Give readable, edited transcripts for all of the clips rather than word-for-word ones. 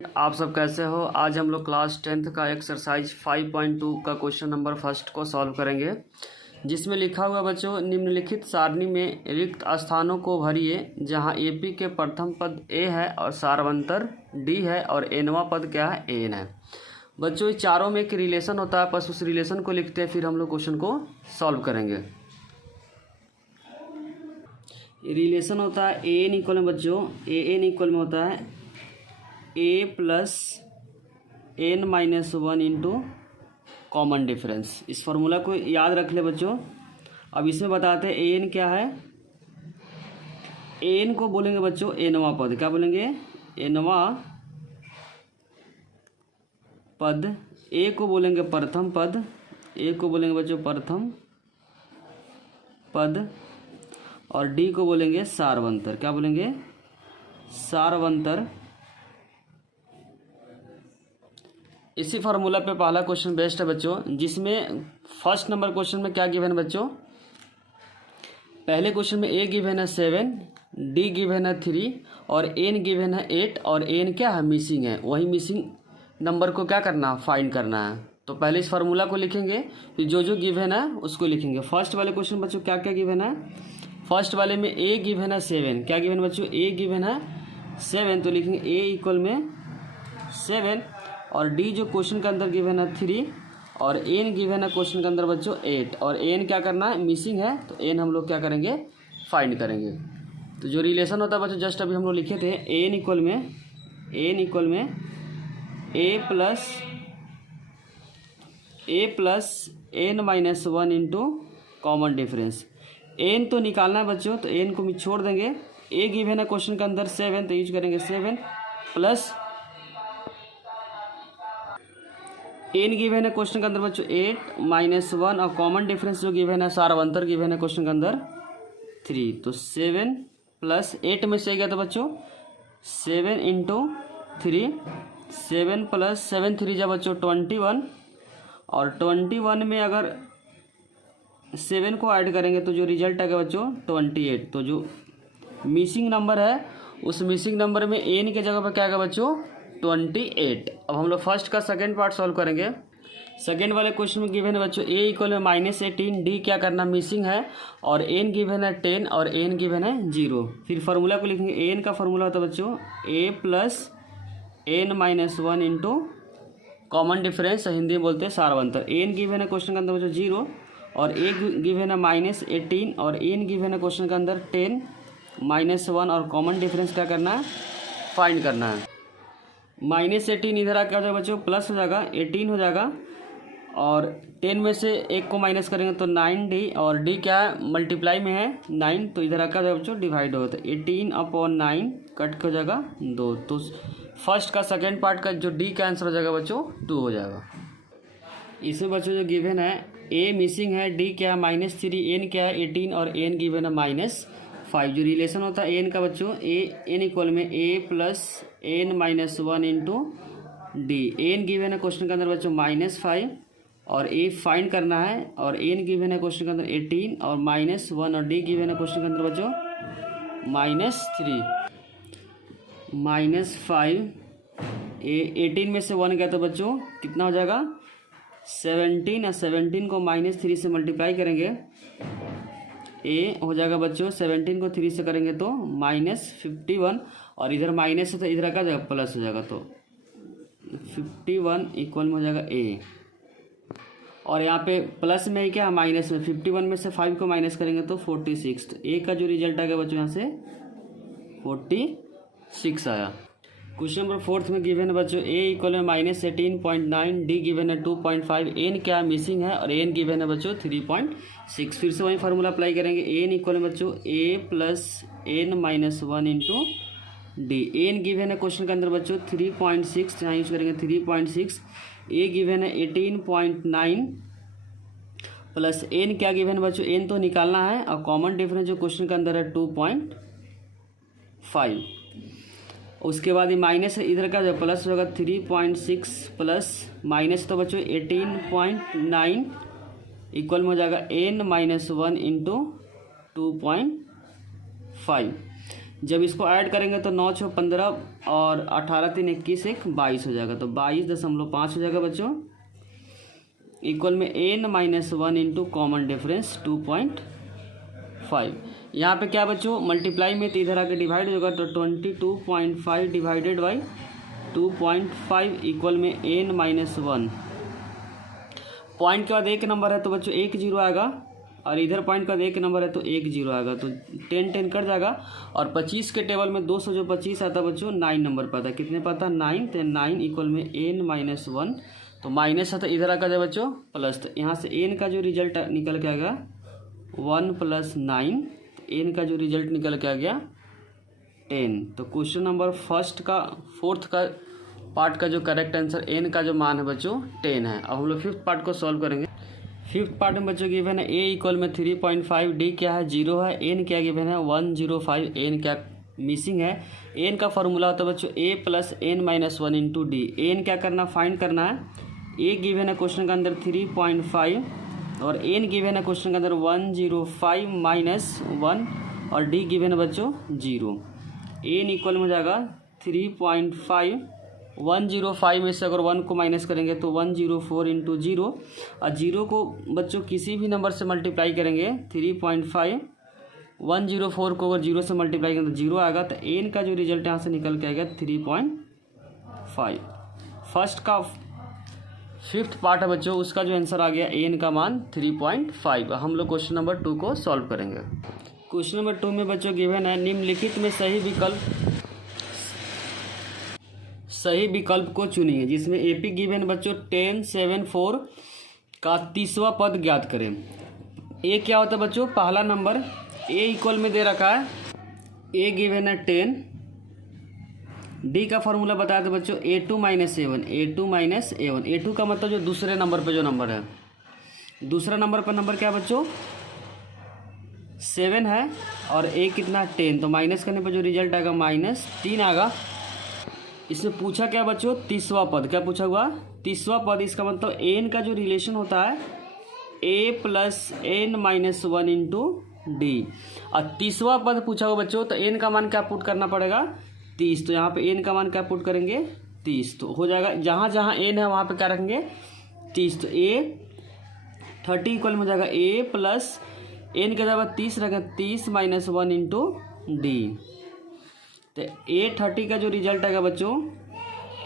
आप सब कैसे हो। आज हम लोग क्लास 10th का एक्सरसाइज 5.2 का क्वेश्चन नंबर फर्स्ट को सॉल्व करेंगे, जिसमें लिखा हुआ बच्चों निम्नलिखित सारणी में रिक्त स्थानों को भरिए जहां एपी के प्रथम पद ए है और सारवंतर डी है और एनवा पद क्या है, एन है। बच्चों इस चारों में एक रिलेशन होता है, बस उस रिलेशन को लिखते हैं, फिर हम लोग क्वेश्चन को सॉल्व करेंगे। रिलेशन होता है ए एन इक्वल में बच्चों ए एन इक्वल में होता है A plus N minus one into common difference. इस फॉर्मूला को याद रख ले बच्चों। अब इसमें बताते हैं ए एन क्या है। ए एन को बोलेंगे बच्चों एनवा पद। क्या बोलेंगे? एनवा पद। ए को बोलेंगे प्रथम पद। ए को बोलेंगे बच्चों प्रथम पद। और डी को बोलेंगे सारवंतर। क्या बोलेंगे? सारवंतर। इसी फार्मूला पे पहला क्वेश्चन बेस्ट है बच्चों, जिसमें फर्स्ट नंबर क्वेश्चन में क्या गिवन है बच्चों? पहले क्वेश्चन में ए गिवन है 7, डी गिवन है 3 और एन गिवन है 8 और एन क्या है? मिसिंग है। वही मिसिंग नंबर को क्या करना है? फाइंड करना है। तो पहले इस फार्मूला को लिखेंगे, फिर जो गिवन है उसको लिखेंगे। फर्स्ट वाले क्वेश्चन बच्चों क्या क्या गिवन है? फर्स्ट वाले में ए गिवन है 7। क्या गिवन बच्चों? ए गिवन है 7, तो लिखेंगे ए इक्वल में 7 और डी जो क्वेश्चन के अंदर गिवन है 3 और एन गिवन है क्वेश्चन के अंदर बच्चों 8 और एन क्या करना है? मिसिंग है, तो एन हम लोग क्या करेंगे? फाइंड करेंगे। तो जो रिलेशन होता है बच्चों जस्ट अभी हम लोग लिखे थे, एन इक्वल में A plus N minus one into common difference. N तो निकालना है बच्चों, तो एन को भी छोड़ देंगे। ए गिवन है क्वेश्चन के अंदर 7, तो यूज करेंगे 7 प्लस एन गिवन है क्वेश्चन के अंदर बच्चों 8 माइनस 1 और कॉमन डिफरेंस जो गिवन है सारवंतर गिवन है क्वेश्चन के अंदर 3, तो 7 प्लस 8 में से गया था बच्चों 7 इंटू 3, 7 प्लस 7 3 जा बच्चों 21 और 21 में अगर 7 को ऐड करेंगे तो जो रिजल्ट आएगा बच्चों 28। तो जो मिसिंग नंबर है उस मिसिंग नंबर में एन के जगह पर क्या आएगा बच्चों? 28। अब हम लोग फर्स्ट का सेकंड पार्ट सॉल्व करेंगे। सेकंड वाले क्वेश्चन में गिवन है बच्चों ए इक्वल में -18, डी क्या करना? मिसिंग है और एन गिवन है 10 और एन गिवन है 0। फिर फार्मूला को लिखेंगे। एन का फार्मूला होता है बच्चों A plus N minus one into common difference, Hindi में बोलते हैं सारवंतर। एन गिवन है क्वेश्चन के अंदर बच्चों 0 और ए गिवन है -18 और एन गिवन है क्वेश्चन के अंदर 10 -1 और कॉमन डिफरेंस क्या करना है? फाइंड करना है। -18 इधर आकर हो जाएगा बच्चों प्लस हो जाएगा 18 हो जाएगा और 10 में से 1 को माइनस करेंगे तो 9d और d क्या है? मल्टीप्लाई में है 9, तो इधर आकर हो जाएगा बच्चों डिवाइड होगा, तो 18/9 कट के हो जाएगा 2। तो फर्स्ट का सेकेंड पार्ट का जो d का आंसर हो जाएगा बच्चों 2 हो जाएगा। इसमें बच्चों जो गिवन है a मिसिंग है, d क्या है? -3, n क्या है? 18 और n गिवन है -5। जो रिलेशन होता है एन का बच्चों एन इक्वल में A plus N minus one into D. N given है क्वेश्चन के अंदर बच्चों -5 और ए फाइंड करना है और एन गिवन है क्वेश्चन के अंदर 18 और -1 और डी गिवन है क्वेश्चन के अंदर बच्चों -3 -5। 18 में से 1 गया तो बच्चों कितना हो जाएगा? 17 और 17 को -3 से मल्टीप्लाई करेंगे ए हो जाएगा बच्चों 17 को 3 से करेंगे तो -51 और इधर माइनस है तो इधर का जाएगा प्लस हो जाएगा, तो 51 इक्वल में हो जाएगा ए और यहाँ पे प्लस में ही क्या माइनस में 51 में से 5 को माइनस करेंगे तो 46। तो ए का जो रिजल्ट आएगा बच्चों यहाँ से 46 आया। क्वेश्चन नंबर 4 में गिवन है बच्चों ए इक्वल में -18.9, डी गिवन है 2.5, एन क्या मिसिंग है और एन गिवन है बच्चों 3.6। फिर से वही फार्मूला अप्लाई करेंगे। एन इक्वल में बच्चों A plus N minus one into D. N given है क्वेश्चन के अंदर बच्चों 3.6, यहाँ यूज करेंगे 3.6। ए गिवन है 18.9 प्लस एन क्या गिवन है बच्चों? एन तो निकालना है और कॉमन डिफरेंस जो क्वेश्चन के अंदर है 2.5। उसके बाद ये माइनस इधर का जो प्लस होगा 3.6 प्लस माइनस तो बच्चों 18.9 इक्वल में हो जाएगा n -1 इंटू 2.5। जब इसको ऐड करेंगे तो 9 6 15 और 18 3 21 1 22 हो जाएगा। तो 22.5 हो जाएगा बच्चों, इक्वल में n-1 इंटू कॉमन डिफरेंस 2.5। यहाँ पे क्या बच्चों मल्टीप्लाई में तो इधर आके डिवाइड होगा, तो 22.5 डिवाइडेड बाई 2.5 इक्वल में n-1। पॉइंट के बाद एक नंबर है तो बच्चों 1 0 आएगा, और इधर पॉइंट के बाद एक नंबर है तो 1 0 आएगा। तो 10 10 कट जाएगा, और 25 के टेबल में 200 जो 25 आता है बच्चों 9 नंबर पर आता है। कितने पर आता है 9, तो 9 इक्वल में n-1। तो माइनस आता इधर आकर जाए बच्चों प्लस, तो यहाँ से n का जो रिजल्ट निकल के आ गया 1 + 9, n का जो रिजल्ट निकल के आ गया 10। तो क्वेश्चन नंबर फोर्थ का पार्ट का जो करेक्ट आंसर n का जो मान है बच्चों 10 है। अब हम लोग फिफ्थ पार्ट को सॉल्व करेंगे। फिफ्थ पार्ट में बच्चों गिवन है a इक्वल में 3.5, d क्या है 0 है, n क्या गिवन है 105, n क्या मिसिंग है। n का फॉर्मूला होता है बच्चों a + n-1 into D. n क्या करना फाइंड करना है, a गिवन है क्वेश्चन के अंदर 3.5 और n गिवन है क्वेश्चन के अंदर 105 - 1 और d गिवन है बच्चों 0। n इक्वल में हो जाएगा 3.5, 105 में से अगर 1 को माइनस करेंगे तो 104 इंटू 0, और 0 को बच्चों किसी भी नंबर से मल्टीप्लाई करेंगे 3.5, 104 को अगर 0 से मल्टीप्लाई करेंगे तो 0 आएगा। तो n का जो रिजल्ट यहाँ से निकल के आएगा 3.5। फर्स्ट का फिफ्थ पार्ट है बच्चों, उसका जो आंसर आ गया n का मान 3.5। हम लोग क्वेश्चन नंबर 2 को सॉल्व करेंगे। क्वेश्चन नंबर 2 में बच्चों गिवन है निम्नलिखित में सही विकल्प को चुनिए, जिसमें AP गिवन बच्चों 10 7 4 का तीसवा पद ज्ञात करें। A क्या होता है बच्चों पहला नंबर, A इक्वल में दे रखा है A गिवन है 10, D का फॉर्मूला बताया था बच्चों A2 - A1, A2 का मतलब जो दूसरे नंबर पे जो नंबर है, दूसरा नंबर पर नंबर क्या है बच्चों 7 है, और A कितना 10, तो माइनस करने पर जो रिजल्ट आएगा -3 आएगा। इसमें पूछा क्या बच्चों तीसवा पद, क्या पूछा हुआ तीसवा पद, इसका मतलब n का जो रिलेशन होता है a + n-1 इंटू डी, और तीसवा पद पूछा हुआ बच्चों, तो n का मान क्या पुट करना पड़ेगा 30। तो यहाँ पे n का मान क्या पुट करेंगे 30, तो हो जाएगा जहाँ जहाँ n है वहाँ पे क्या रखेंगे 30। तो a 30 इक्वल में हो जाएगा a + n के जगह 30 रखें 30 - 1 इंटू डी। तो A30 का जो रिजल्ट आएगा बच्चों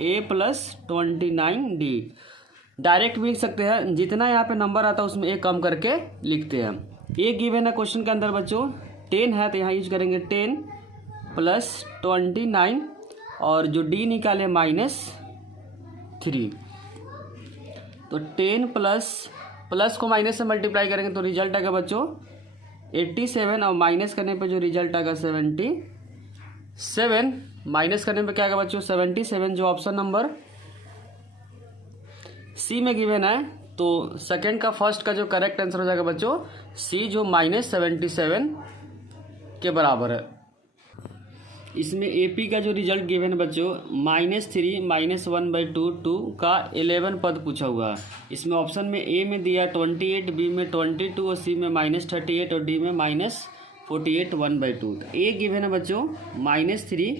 A + 29D। डायरेक्ट भी लिख सकते हैं, जितना यहाँ पे नंबर आता है उसमें A कम करके लिखते हैं। A गिवन है क्वेश्चन के अंदर बच्चों 10 है, तो यहाँ यूज करेंगे 10 + 29, और जो D निकाले -3। तो 10 प्लस को माइनस से मल्टीप्लाई करेंगे तो रिजल्ट आएगा बच्चों 87, और माइनस करने पर जो रिजल्ट आएगा 77, माइनस करने पे क्या आएगा बच्चों 77, जो ऑप्शन नंबर सी में गिवन है। तो सेकंड का फर्स्ट का जो करेक्ट आंसर हो जाएगा बच्चों सी, जो -77 के बराबर है। इसमें एपी का जो रिजल्ट गिवन है बच्चों -3 - 1/2 2 का 11 पद पूछा हुआ है। इसमें ऑप्शन में ए में दिया 28, बी में 22 और सी में -38 और डी में -48 1/2। तो ए गिवन है बच्चों -3,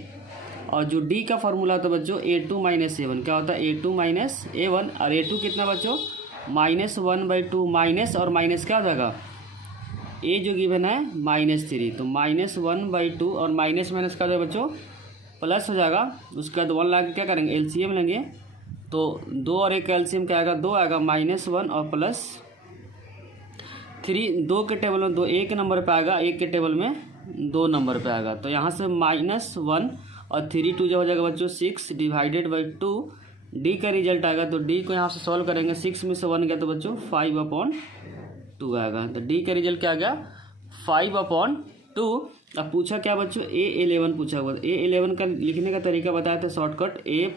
और जो डी का फॉर्मूला होता है बच्चों A2 - A1, क्या होता है A2 - A1, और A2 कितना बच्चों -1/2 माइनस और माइनस क्या हो जाएगा ए जो गिवन है -3, तो -1/2 और माइनस क्या हो जाएगा बच्चों प्लस हो जाएगा। उसके बाद 1 ला के क्या करेंगे LCM लेंगे, तो 2 और 1 का LCM क्या आएगा 2 आएगा, -1 और +3, 2 के टेबल में 2 एक नंबर पे आएगा, 1 के टेबल में 2 नंबर पे आएगा। तो यहाँ से -1 और 3 2 जो हो जाएगा बच्चों 6 डिवाइडेड बाई 2, डी का रिजल्ट आएगा। तो डी को यहाँ से सॉल्व करेंगे, 6 में से 1 गया तो बच्चों 5/2 आएगा। तो डी का रिजल्ट क्या आ गया 5/2। अब पूछा क्या बच्चों A11 पूछा हुआ। A11 का लिखने का तरीका बताया था शॉर्टकट, A+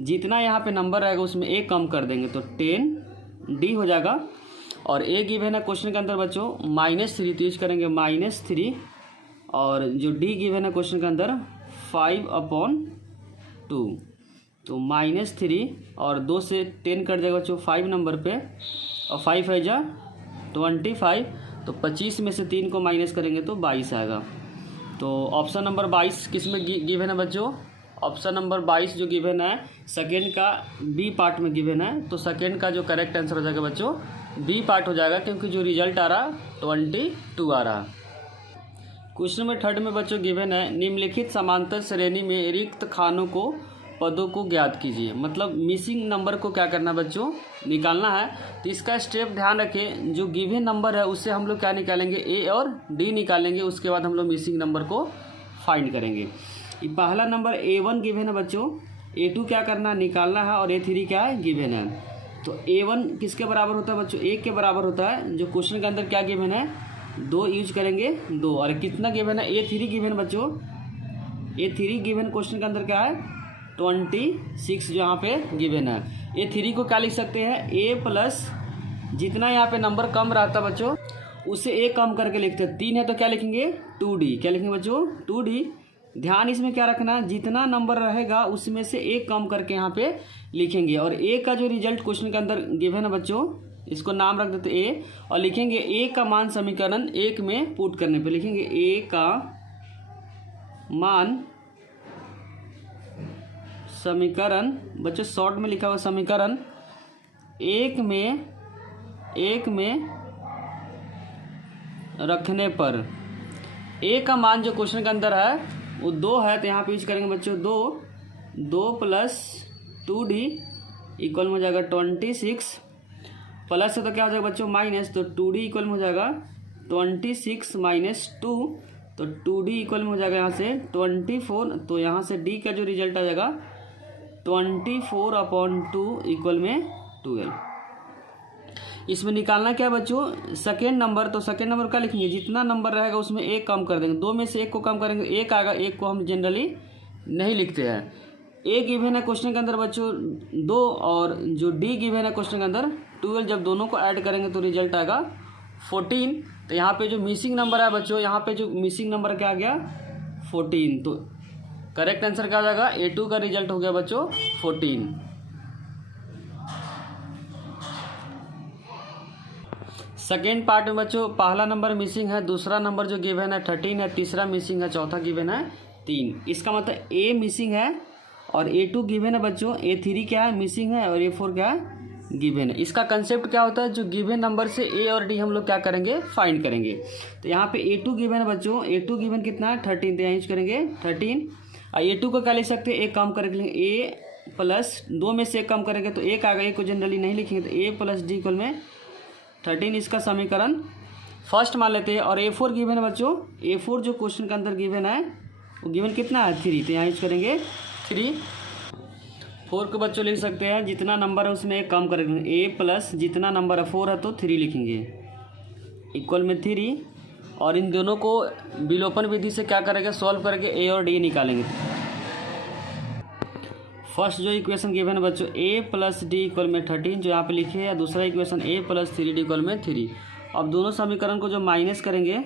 जितना यहाँ पे नंबर आएगा उसमें A कम कर देंगे तो 10D हो जाएगा। और A गिवन है क्वेश्चन के अंदर बच्चों -3, तो यूज करेंगे -3, और जो D गिवन है क्वेश्चन के अंदर 5/2, तो -3 और 2 से 10 कट जाएगा बच्चों 5 नंबर पे, और 5 है जा 25, तो 25 में से 3 को माइनस करेंगे तो 22 आएगा। तो ऑप्शन नंबर 22 किस में गिवन है बच्चों? ऑप्शन नंबर 22 जो गिवन है सेकेंड का बी पार्ट में गिवन है, तो सेकेंड का जो करेक्ट आंसर हो जाएगा बच्चों बी पार्ट हो जाएगा, क्योंकि जो रिजल्ट आ रहा 22 आ रहा। क्वेश्चन नंबर 3 में बच्चों गिवन है निम्नलिखित समांतर श्रेणी में रिक्त खानों को पदों को ज्ञात कीजिए। मतलब मिसिंग नंबर को क्या करना बच्चों? निकालना है। तो इसका स्टेप ध्यान रखें, जो गिवन नंबर है उससे हम लोग क्या निकालेंगे? ए और डी निकालेंगे, उसके बाद हम लोग मिसिंग नंबर को फाइंड करेंगे। ये पहला नंबर A1 गिवन है बच्चों, A2 क्या करना है? निकालना है, और A3 क्या है? गिवन है। तो A1 किसके बराबर होता है बच्चों? 1 के बराबर होता है। जो क्वेश्चन के अंदर क्या गिवन है? 2 यूज करेंगे 2। और कितना गिवन है? A3 गिवन बच्चों, A3 गिवन क्वेश्चन के अंदर क्या है? 26 जो यहाँ पे गिवन है। A3 को क्या लिख सकते हैं? A प्लस जितना यहाँ पे नंबर कम रहता है बच्चों उससे A कम करके लिखते हैं। 3 है तो क्या लिखेंगे? 2D। क्या लिखेंगे बच्चों? 2D। ध्यान इसमें क्या रखना, जितना नंबर रहेगा उसमें से एक कम करके यहाँ पे लिखेंगे। और ए का जो रिजल्ट क्वेश्चन के अंदर गिवन है बच्चों, इसको नाम रख देते ए, और लिखेंगे ए का मान समीकरण 1 में पुट करने पे लिखेंगे ए का मान समीकरण, बच्चों शॉर्ट में लिखा हुआ समीकरण 1 में रखने पर ए का मान जो क्वेश्चन के अंदर है वो 2 है, तो यहाँ पे यूज करेंगे बच्चों 2 प्लस 2D इक्वल में हो जाएगा 26, प्लस है तो क्या हो जाएगा बच्चों? माइनस, तो 2D इक्वल में हो जाएगा 26 माइनस 2, तो 2D इक्वल में हो जाएगा यहाँ से 24, तो यहाँ से D का जो रिजल्ट आ जाएगा 24/2 इक्वल में 12। इसमें निकालना क्या है बच्चों? Second number. तो सेकेंड नंबर का लिखेंगे जितना नंबर रहेगा उसमें एक कम कर देंगे, 2 में से 1 को कम करेंगे, 1 आएगा, 1 को हम जनरली नहीं लिखते हैं। ए गिवन है क्वेश्चन के अंदर बच्चों 2, और जो डी गिवन है क्वेश्चन के अंदर 12, जब दोनों को ऐड करेंगे तो रिजल्ट आएगा 14। तो यहाँ पे जो मिसिंग नंबर है बच्चों, यहाँ पे जो मिसिंग नंबर क्या आ गया? 14। तो करेक्ट आंसर क्या हो जाएगा? A2 का रिजल्ट हो गया बच्चों 14। सेकेंड पार्ट में बच्चों पहला नंबर मिसिंग है, दूसरा नंबर जो गिवन है 13 है, तीसरा मिसिंग है, चौथा गिवन है 3। इसका मतलब A मिसिंग है और A2 गिवन है बच्चों, A3 क्या है? मिसिंग है, और A4 क्या है? गिवन है। इसका कंसेप्ट क्या होता है? जो गिवन नंबर से A और D हम लोग क्या करेंगे? फाइंड करेंगे। तो यहाँ पे A2 गिवन है बच्चों, A2 गिवन कितना है? 13, तो यहाँ यूज करेंगे 13। और A2 को क्या लिख सकते हैं? एक कम करके लिखेंगे A प्लस 2 में से एक कम करेंगे तो 1 आएगा, 1 को जनरली नहीं लिखेंगे, तो A प्लस D इक्वल में 13 इसका समीकरण फर्स्ट मान लेते हैं। और A4 गिवन है बच्चों, A4 जो क्वेश्चन के अंदर गिवन है वो गिवन कितना है? 3, तो यहाँ यूज करेंगे 3। 4 को बच्चों लिख सकते हैं जितना नंबर है उसमें एक कम करेंगे, A प्लस जितना नंबर है 4 है तो 3 लिखेंगे इक्वल में 3। और इन दोनों को विलोपन विधि से क्या करेंगे? सॉल्व करके A और D निकालेंगे। फर्स्ट जो इक्वेशन गिवन है बच्चों A प्लस D इक्वल में 13 जो यहाँ पे लिखे हैं, दूसरा equation A plus 3D equal में 3। अब दोनों समीकरण को जो माइनस करेंगे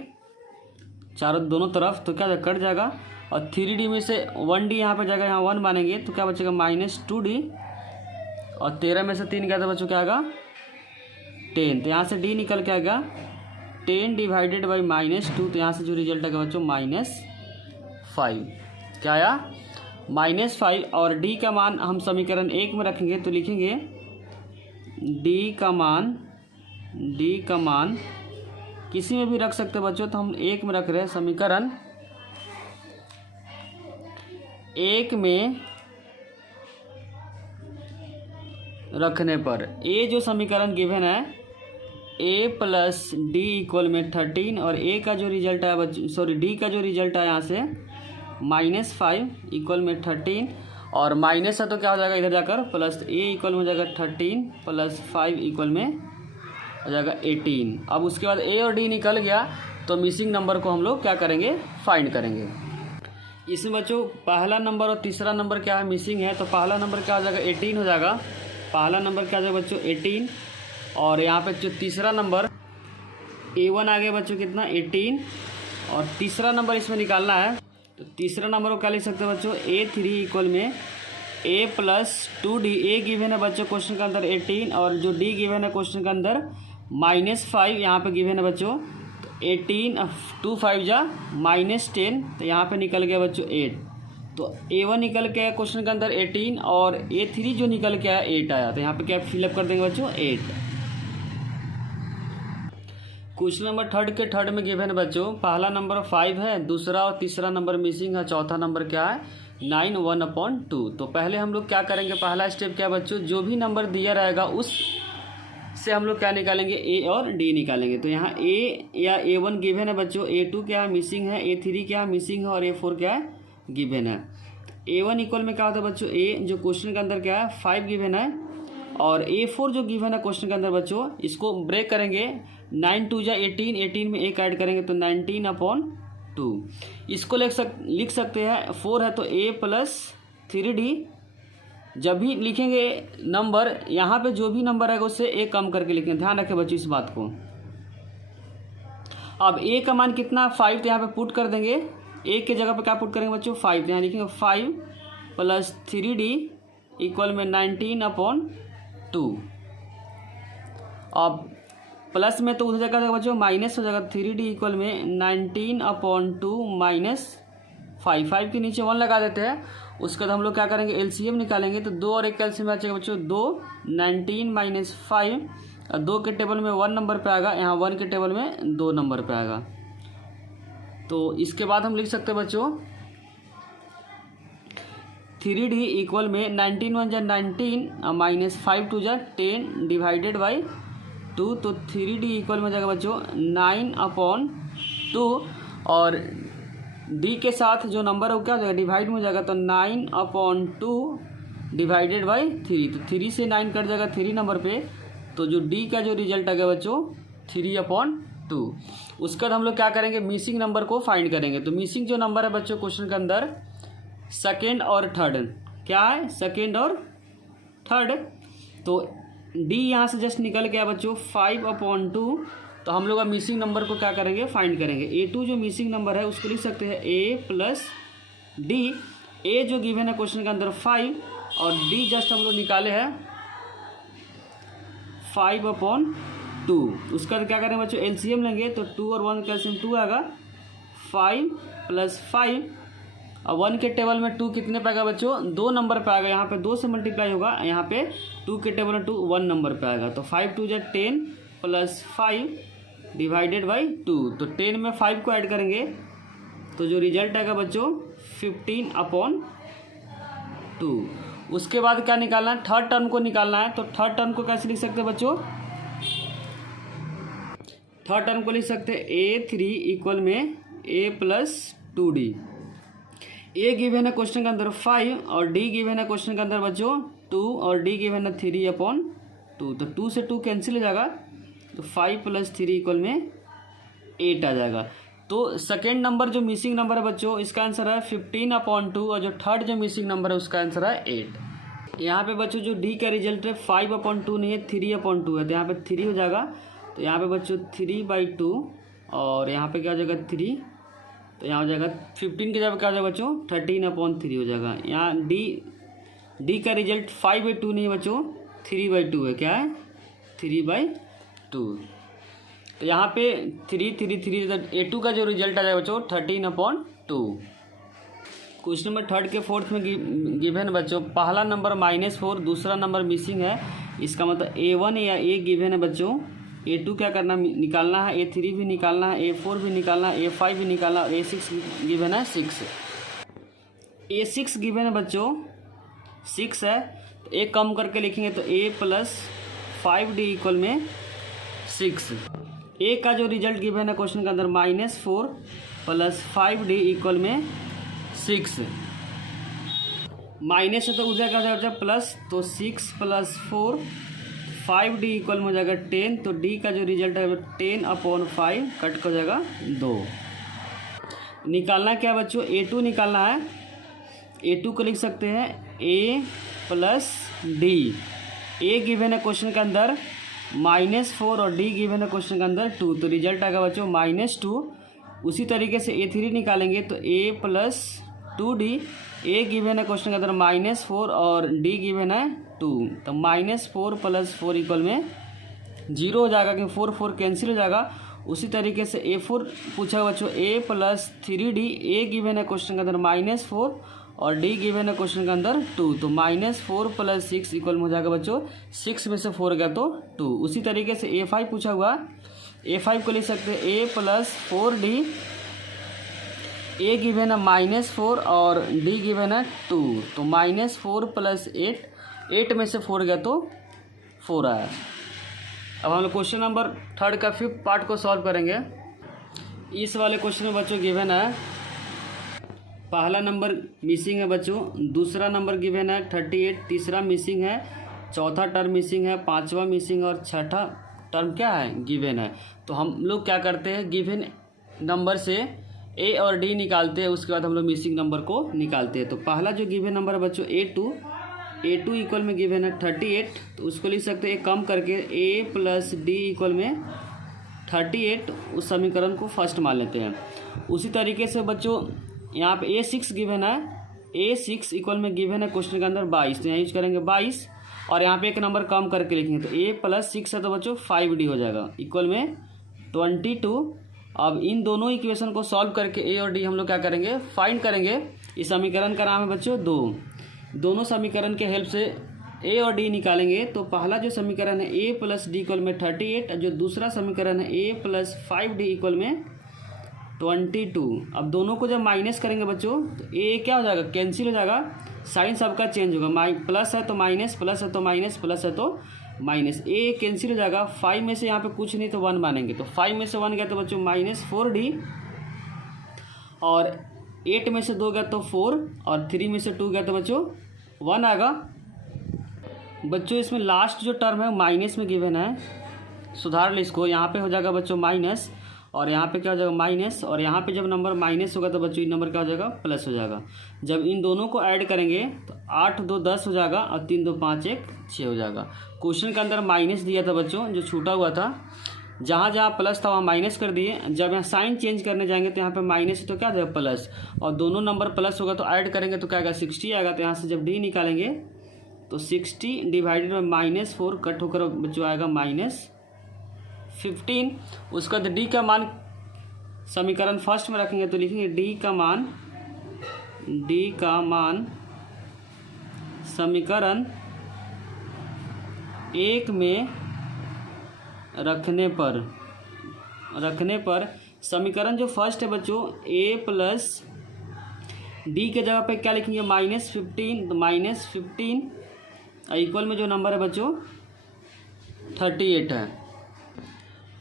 दोनों तरफ तो क्या कट जाएगा, और 3D में से 1D यहाँ पे जाएगा, यहाँ 1 मानेंगे तो क्या बचेगा? -2D। और 13 में से 3 गया था बच्चों क्या आएगा? 10, तो यहाँ से D निकल के आएगा 10 डिवाइडेड बाई -2, तो यहाँ से जो रिजल्ट आएगा बच्चों -5। क्या आया? -5। और D का मान हम समीकरण 1 में रखेंगे तो लिखेंगे D का मान किसी में भी रख सकते हैं बच्चों, तो हम 1 में रख रहे हैं। समीकरण 1 में रखने पर A जो समीकरण गिवन है A प्लस D इक्वल में 13, और A का जो रिजल्ट आया बच्चों, सॉरी D का जो रिजल्ट आया यहाँ से -5 इक्वल में 13, और माइनस है तो क्या हो जाएगा इधर जाकर प्लस, A इक्वल में हो जाएगा 13 प्लस 5 इक्वल में हो जाएगा 18। अब उसके बाद A और D निकल गया तो मिसिंग नंबर को हम लोग क्या करेंगे? फाइंड करेंगे। इसमें बच्चों पहला नंबर और तीसरा नंबर क्या है? मिसिंग है, तो पहला नंबर क्या हो जाएगा? 18 हो जाएगा। पहला नंबर क्या हो जाएगा बच्चों? 18। और यहाँ पे जो तीसरा नंबर A1 आ गया बच्चों कितना? 18। और तीसरा नंबर इसमें निकालना है, तो तीसरा नंबर को क्या लिख सकते हैं बच्चों? A3 इक्वल में A plus 2D। A given है बच्चों क्वेश्चन के अंदर 18, और जो D गिवन है क्वेश्चन के अंदर -5 यहाँ पे गिवन है बच्चों, तो 18 2 5 जा -10, तो यहाँ पे निकल गया बच्चों 8। तो A1 निकल के आया क्वेश्चन के अंदर 18 और A3 जो निकल के आया 8 आया। तो यहाँ पे क्या फिलअप कर देंगे बच्चों 8। क्वेश्चन नंबर थर्ड में गिवन है बच्चों, पहला नंबर 5 है, दूसरा और तीसरा नंबर मिसिंग है, चौथा नंबर क्या है 9 1/2। तो पहले हम लोग क्या करेंगे, पहला स्टेप क्या बच्चों, जो भी नंबर दिया रहेगा उस से हम लोग क्या निकालेंगे, ए और डी निकालेंगे। तो यहाँ ए या A1 गिवन है बच्चों, A2 क्या है मिसिंग है, A3 क्या है मिसिंग है और A4 क्या है गिवन है। A1 इक्वल में क्या होता है बच्चों, ए जो क्वेश्चन के अंदर क्या है 5 गिवन है और A4 जो गिवन है क्वेश्चन के अंदर बच्चों, इसको ब्रेक करेंगे 9 2 जा 18, 18 में एक ऐड करेंगे तो 19/2। इसको लिख सकते हैं 4 है तो A + 3D। जब भी लिखेंगे नंबर, यहाँ पे जो भी नंबर आएगा उससे एक कम करके लिखेंगे, ध्यान रखें बच्चों इस बात को। अब A का मान कितना 5, तो यहाँ पे पुट कर देंगे, A के जगह पे क्या पुट करेंगे बच्चों 5, तो यहाँ लिखेंगे 5 + 3D इक्वल में 19/2। अब प्लस में तो उधर जगह बच्चों माइनस हो जाएगा, 3D इक्वल में 19/2 - 5 के नीचे 1 लगा देते हैं। उसके बाद हम लोग क्या करेंगे एलसीएम निकालेंगे, तो 2 और 1 का एलसीएम बचेगा बच्चों 2, 19 - 5, 2 के टेबल में 1 नंबर पे आएगा, यहाँ 1 के टेबल में 2 नंबर पे आएगा। तो इसके बाद हम लिख सकते हैं बच्चों 3D इक्वल में 19 1 जा 19 -5 2 जा 10 डिवाइडेड बाई 2। तो 3D इक्वल में जाएगा बच्चों 9/2 और D के साथ जो नंबर है वो क्या हो जाएगा डिवाइड में हो जाएगा, तो 9/2 डिवाइडेड बाई 3। तो 3 से 9 कट जाएगा 3 नंबर पे, तो जो D का जो रिजल्ट आ गया बच्चों 3/2। उसके बाद हम लोग क्या करेंगे मिसिंग नंबर को फाइंड करेंगे। तो मिसिंग जो नंबर है बच्चों क्वेश्चन के अंदर सेकेंड और थर्ड, क्या है सेकेंड और थर्ड। तो D यहाँ से जस्ट निकल गया बच्चों 5/2। तो हम लोग अब मिसिंग नंबर को क्या करेंगे फाइंड करेंगे। A2 जो मिसिंग नंबर है उसको लिख सकते हैं A + D। A जो गिवन है क्वेश्चन के अंदर 5 और D जस्ट हम लोग निकाले हैं 5/2। उसका क्या करेंगे बच्चों एलसीएम लेंगे, तो 2 और 1 का एलसीएम 2 आएगा, 5 + 5 और 1 के टेबल में 2 कितने पे आएगा बच्चों 2 नंबर पे आएगा, यहाँ पे 2 से मल्टीप्लाई होगा, यहाँ पे 2 के टेबल में 2 1 नंबर पे आएगा। तो 5 2 जा 10 + 5 डिवाइडेड बाई 2। तो 10 में 5 को ऐड करेंगे तो जो रिजल्ट आएगा बच्चों 15/2। उसके बाद क्या निकालना है, थर्ड टर्म को निकालना है। तो थर्ड टर्म को कैसे लिख सकते हैं बच्चों, थर्ड टर्म को लिख सकते हैं A3 इक्वल में A + 2D। A गिवन है क्वेश्चन के अंदर 5 और D गिवन है क्वेश्चन के अंदर बच्चों 2 और D गिवन है 3/2। तो 2 से 2 कैंसिल हो जाएगा, तो 5 + 3 इक्वल में 8 आ जाएगा। तो सेकेंड नंबर जो मिसिंग नंबर है बच्चों इसका आंसर है 15/2 और जो थर्ड जो मिसिंग नंबर है उसका आंसर है 8। यहाँ पे बच्चों जो D का रिजल्ट है 5/2 नहीं है 3/2 है, तो यहाँ पे 3 हो जाएगा। तो यहाँ पे बच्चों 3/2 और यहाँ पे क्या हो जाएगा 3, तो यहाँ हो जाएगा 15 की जगह क्या हो जाएगा बच्चों 13/3 हो जाएगा। यहाँ D का रिजल्ट 5/2 नहीं है बच्चों 3/2 है, क्या है 3/2। तो यहाँ पे 3 3 3 A2 का जो रिजल्ट आ जाएगा बच्चों 13/2। क्वेश्चन नंबर थर्ड के फोर्थ में गिवन बच्चों पहला नंबर -4, दूसरा नंबर मिसिंग है। इसका मतलब A1 या A गिवन है बच्चों, A2 क्या करना निकालना है, A3 भी निकालना है, A4 भी निकालना है, A5 भी निकालना है, A6 गिवन है 6। A6 गिवन है बच्चों 6 है, तो एक कम करके लिखेंगे तो A + 5D इक्वल में 6। A का जो रिजल्ट गिवन है क्वेश्चन के अंदर -4 + 5D इक्वल में 6। माइनस है तो उधर क्या हो जाएगा प्लस, तो 6 + 4 5D इक्वल में हो जाएगा 10। तो D का जो रिजल्ट है 10/5 कट हो जाएगा 2। निकालना क्या बच्चों A2 निकालना है। A2 को लिख सकते हैं A + D। A गिवन है क्वेश्चन के अंदर -4 और D गिवन है क्वेश्चन के अंदर 2, तो रिजल्ट आएगा बच्चों -2। उसी तरीके से A3 निकालेंगे तो A + 2D। A गिवन है क्वेश्चन के अंदर -4 और D गिवन है 2, तो -4 + 4 इक्वल में 0 हो जाएगा, क्योंकि 4 4 कैंसिल हो जाएगा। उसी तरीके से A4 पूछा बच्चों, A plus 3D, A given है क्वेश्चन के अंदर -4 और D गिवन है क्वेश्चन के अंदर 2, तो -4 प्लस 6 इक्वल में हो जाएगा बच्चों 6 में से 4 गया तो 2। उसी तरीके से A5 पूछा हुआ, A5 को लिख सकते हैं A plus 4D, A given है -4 और D गिवन है 2, तो -4 प्लस 8 में से 4 गया तो 4 आया। अब हम लोग क्वेश्चन नंबर 3 का 5th पार्ट को सॉल्व करेंगे। इस वाले क्वेश्चन में बच्चों गिवन है, पहला नंबर मिसिंग है बच्चों, दूसरा नंबर गिवन है 38, तीसरा मिसिंग है, चौथा टर्म मिसिंग है, पांचवा मिसिंग और छठा टर्म क्या है गिवन है। तो हम लोग क्या करते हैं, गिवन नंबर से A और D निकालते हैं, उसके बाद हम लोग मिसिंग नंबर को निकालते हैं। तो पहला जो गिवन नंबर है बच्चों A2 इक्वल में गिवन है 38, तो उसको लिख सकते हैं कम करके A प्लस D इक्वल में 38, उस समीकरण को फर्स्ट मान लेते हैं। उसी तरीके से बच्चों यहाँ पे A6 गिवन है, A6 इक्वल में गिवन है क्वेश्चन के अंदर 22, तो यहाँ यूज करेंगे 22 और यहाँ पे एक नंबर कम करके लिखेंगे, तो A प्लस 6 है तो बच्चों 5D हो जाएगा इक्वल में 22। अब इन दोनों इक्वेशन को सॉल्व करके A और D हम लोग क्या करेंगे, फाइंड करेंगे। इस समीकरण का नाम है बच्चों 2। दोनों समीकरण के हेल्प से A और D निकालेंगे। तो पहला जो समीकरण है A प्लस D इक्वल में 38, जो दूसरा समीकरण है A प्लस 5D इक्वल में 22। अब दोनों को जब माइनस करेंगे बच्चों तो A क्या हो जाएगा, कैंसिल हो जाएगा, साइन सबका चेंज होगा, प्लस है तो माइनस, प्लस है तो माइनस, प्लस है तो माइनस, A कैंसिल हो जाएगा। 5 में से यहाँ पे कुछ नहीं तो 1 मानेंगे, तो 5 में से 1 गया तो बच्चों -4D और 8 में से 2 गया तो 4 और 3 में से 2 गया तो बच्चों 1 आएगा। बच्चों इसमें लास्ट जो टर्म है माइनस में गिवन है, सुधार ले इसको, यहाँ पे हो जाएगा बच्चों माइनस और यहाँ पे क्या हो जाएगा माइनस, और यहाँ पे जब नंबर माइनस होगा तो बच्चों इन नंबर क्या हो जाएगा प्लस हो जाएगा। जब इन दोनों को ऐड करेंगे तो 8 2 10 हो जाएगा और 3 2 5 1 6 हो जाएगा। क्वेश्चन के अंदर माइनस दिया था बच्चों, जो छूटा हुआ था, जहाँ जहाँ प्लस था वहाँ माइनस कर दिए। जब यहाँ साइन चेंज करने जाएंगे तो यहाँ पे माइनस तो क्या हो जाएगा प्लस, और दोनों नंबर प्लस होगा तो ऐड करेंगे तो क्या आएगा 60 आएगा। तो यहाँ से जब D निकालेंगे तो 60 डिवाइडेड बाई -4 कट होकर बच्चों आएगा -15। उसके बाद D का मान समीकरण फर्स्ट में रखेंगे तो लिखेंगे D का मान समीकरण 1 में रखने पर समीकरण जो फर्स्ट है बच्चों A प्लस D के जगह पे क्या लिखेंगे -15, तो -15 इक्वल में जो नंबर है बच्चों 38 है।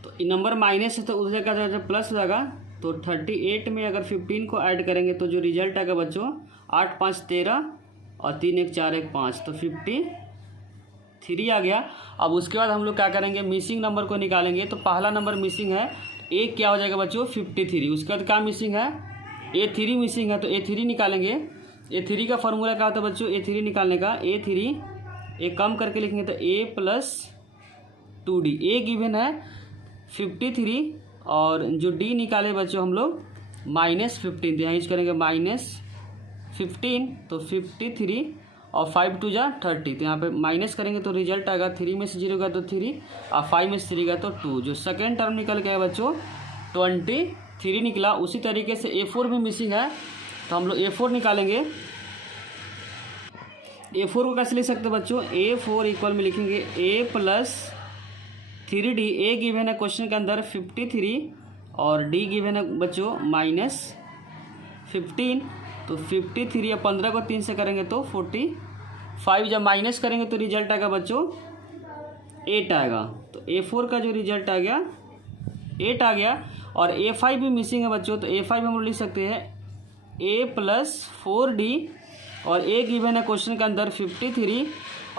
तो ये नंबर माइनस है तो उस जगह का जब प्लस हो जाएगा तो 38 में अगर 15 को ऐड करेंगे तो जो रिजल्ट आएगा बच्चों 8 5 13 और 3 1 4 1 5, तो 53 आ गया। अब उसके बाद हम लोग क्या करेंगे, मिसिंग नंबर को निकालेंगे। तो पहला नंबर मिसिंग है, एक क्या हो जाएगा बच्चों 53। उसके बाद क्या मिसिंग है, A3 मिसिंग है, तो A3 निकालेंगे। A3 का फॉर्मूला क्या होता है बच्चों, A3 निकालने का, A3 एक कम करके लिखेंगे तो A plus 2D। A given है 53 और जो D निकाले बच्चों हम लोग -15, यहाँ यूज करेंगे -15, तो 53 और 5 2 जा 30, तो यहाँ पे माइनस करेंगे तो रिजल्ट आएगा 3 में से 0 गया तो 3 और 5 में से 3 गया तो 2। जो सेकेंड टर्म निकल गया बच्चों 23 निकला। उसी तरीके से A4 भी मिसिंग है, तो हम लोग A4 निकालेंगे। A4 को कैसे लिख सकते हैं बच्चों, A4 इक्वल में लिखेंगे A plus 3D। A given है क्वेश्चन के अंदर 53 और D गिवन है बच्चों -15, तो 53 या 15 को 3 से करेंगे तो 45। जब माइनस करेंगे तो रिजल्ट आएगा बच्चों 8 आएगा। तो A4 का जो रिजल्ट आ गया 8 आ गया। और A5 भी मिसिंग है बच्चों, तो A5 हम लोग लिख सकते हैं A प्लस 4D और A गिवन है क्वेश्चन के अंदर 53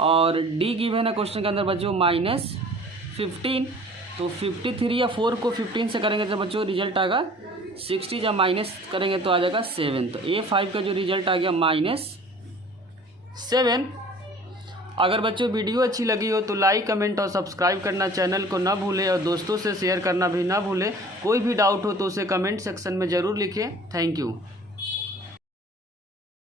और D गिवन है क्वेश्चन के अंदर बच्चों -15, तो 53 या 4 को 15 से करेंगे तो बच्चों रिजल्ट आएगा 60, जब माइनस करेंगे तो आ जाएगा 7। तो A5 का जो रिजल्ट आ गया -7। अगर बच्चों वीडियो अच्छी लगी हो तो लाइक कमेंट और सब्सक्राइब करना चैनल को ना भूलें और दोस्तों से शेयर करना भी ना भूलें। कोई भी डाउट हो तो उसे कमेंट सेक्शन में ज़रूर लिखें। Thank you.